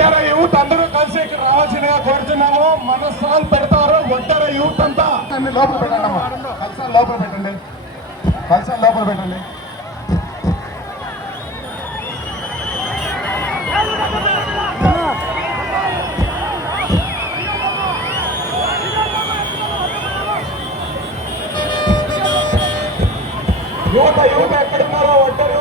ఒంటరి యూత్ అందరూ కలిసి ఇక్కడ రావాల్సిందిగా కోరుతున్నాము మనస్సాలు పెడతారు ఒంటరి యూత్ అంతా లోపల పెట్టండి కలిసా లోపల పెట్టండి కలిసా లోపల పెట్టండి యువత యువత ఎక్కడున్నారో ఒంటరి